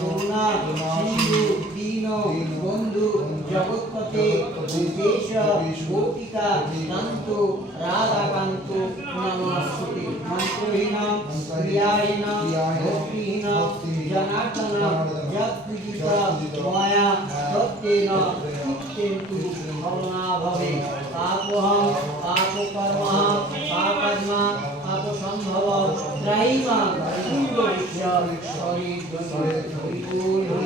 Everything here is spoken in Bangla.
করুণা সিন্ধু দীন বন্ধু জগৎপতে দেশ গোপিকা কান্ত রাধাকান্ত নমস্তুতে মন্ত্রহীন ক্রিয়াহীন ভক্তিহীন জনার্দন যৎপূজিত ময়া সত্যেন চিত্তেন্দু ভবনা ভবে পাপহং পাপকর্মঃ পাপকর্মা পাপসম্ভব ত্রাহিমাং পূর্ববিশ্ব হরি হরি